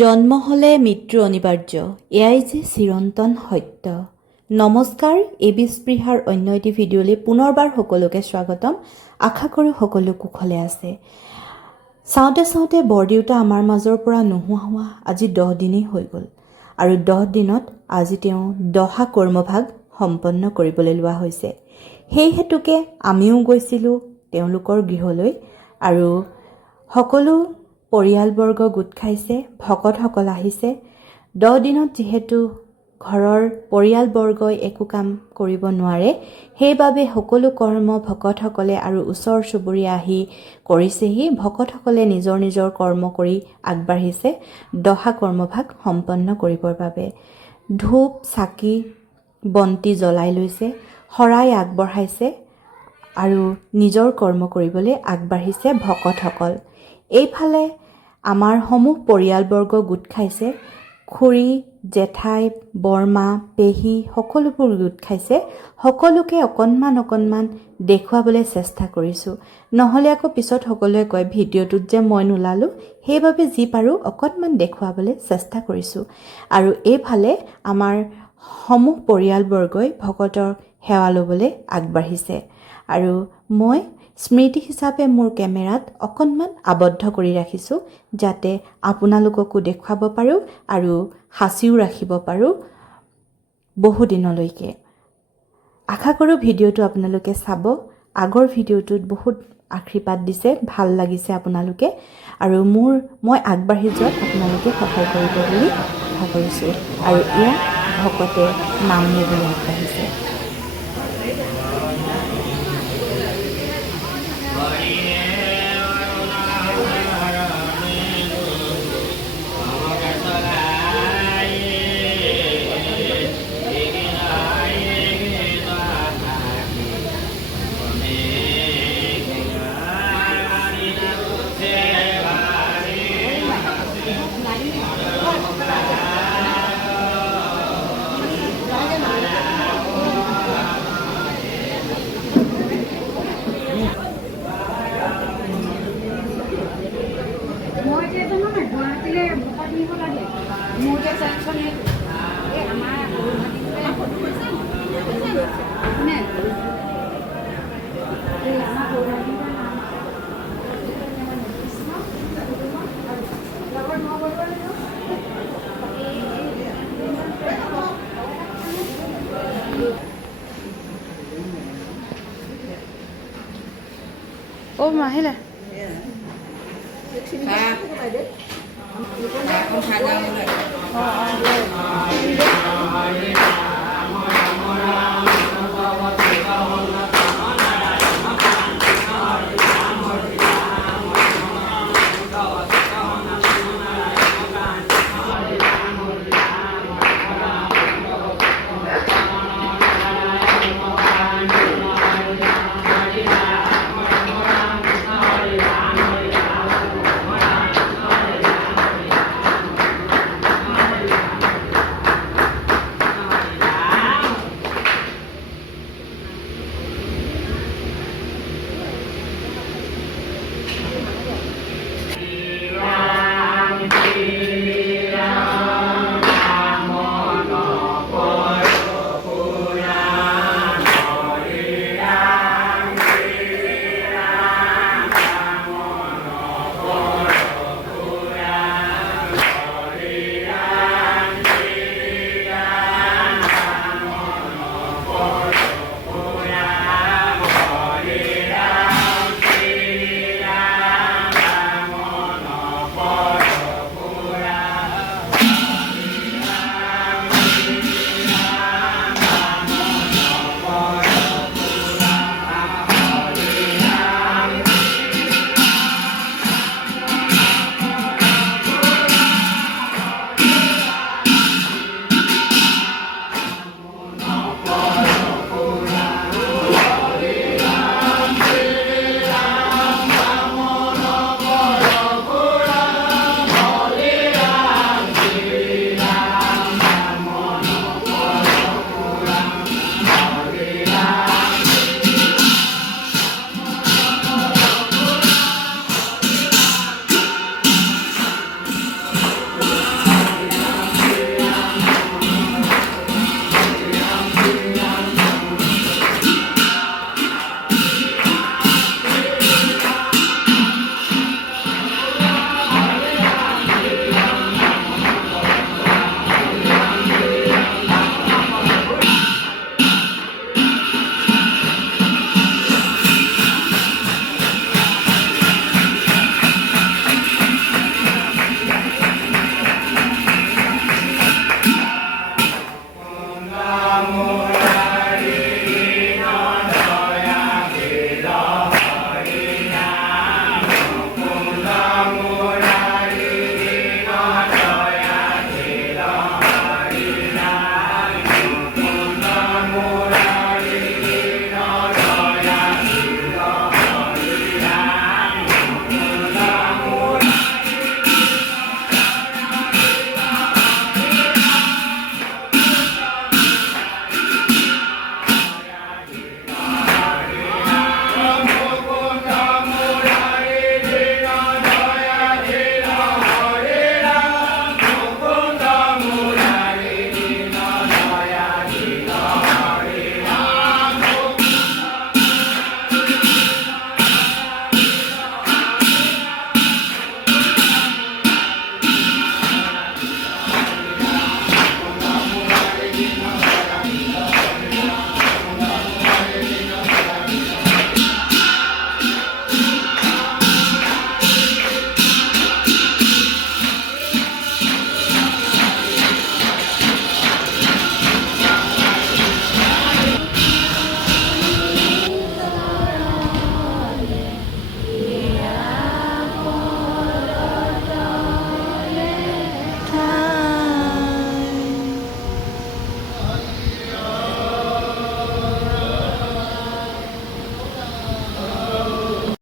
জন্ম হলে মৃত্যু অনিবাৰ্য, এয়াই যে চিৰন্তন সত্য। নমস্কাৰ, এবি স্পৃহাৰ অন্য এটি ভিডিঅ'লৈ পুনৰবাৰ সকলোকে স্বাগতম। আশা কৰোঁ সকলো কুশলে আছে। চাওঁতে চাওঁতে বৰদেউতা আমাৰ মাজৰ পৰা নোহোৱা হোৱা আজি 10 দিনেই হৈ গ'ল আৰু 10 দিনত আজি তেওঁ দহা কৰ্মভাগ সম্পন্ন কৰিবলৈ লোৱা হৈছে। সেই হেতুকে আমিও গৈছিলোঁ তেওঁলোকৰ গৃহলৈ আৰু সকলো পৰিয়ালবৰ্গ গোট খাইছে, ভকতসকল আহিছে। 10 দিনত যিহেতু ঘৰৰ পৰিয়ালবৰ্গই একো কাম কৰিব নোৱাৰে, সেইবাবে সকলো কৰ্ম ভকতসকলে আৰু ওচৰ চুবুৰীয়া আহি কৰিছেহি। ভকতসকলে নিজৰ নিজৰ কৰ্ম কৰি আগবাঢ়িছে দহা কৰ্মভাগ সম্পন্ন কৰিবৰ বাবে। ধূপ চাকি বন্তি জ্বলাই লৈছে, শৰাই আগবঢ়াইছে আৰু নিজৰ কৰ্ম কৰিবলৈ আগবাঢ়িছে ভকতসকল। এইফালে আমাৰ সমূহ পৰিয়ালবৰ্গ গোট খাইছে। খুৰী, জেঠাই, বৰমা, পেহী সকলোবোৰ গোট খাইছে। সকলোকে অকণমান দেখুৱাবলৈ চেষ্টা কৰিছোঁ, নহ'লে আকৌ পিছত সকলোৱে কয় ভিডিঅ'টোত যে মই নোলালোঁ। সেইবাবে যি পাৰোঁ অকণমান দেখুৱাবলৈ চেষ্টা কৰিছোঁ। আৰু এইফালে আমাৰ সমূহ পৰিয়ালবৰ্গই ভকতৰ সেৱা ল'বলৈ আগবাঢ়িছে আৰু মই স্মৃতি হিচাপে মোৰ কেমেৰাত অকণমান আবদ্ধ কৰি ৰাখিছোঁ, যাতে আপোনালোককো দেখুৱাব পাৰোঁ আৰু সাঁচিও ৰাখিব পাৰোঁ বহুদিনলৈকে। আশা কৰোঁ ভিডিঅ'টো আপোনালোকে চাব। আগৰ ভিডিঅ'টোত বহুত আশীৰ্বাদ দিছে, ভাল লাগিছে আপোনালোকে আৰু মই আগবাঢ়ি যোৱাত আপোনালোকে সহায় কৰিব বুলি আশা কৰিছোঁ। আৰু এয়া ভকতে নাম ল'বলৈ আগবাঢ়িছে। Ô mà hay là không khai ra rồi.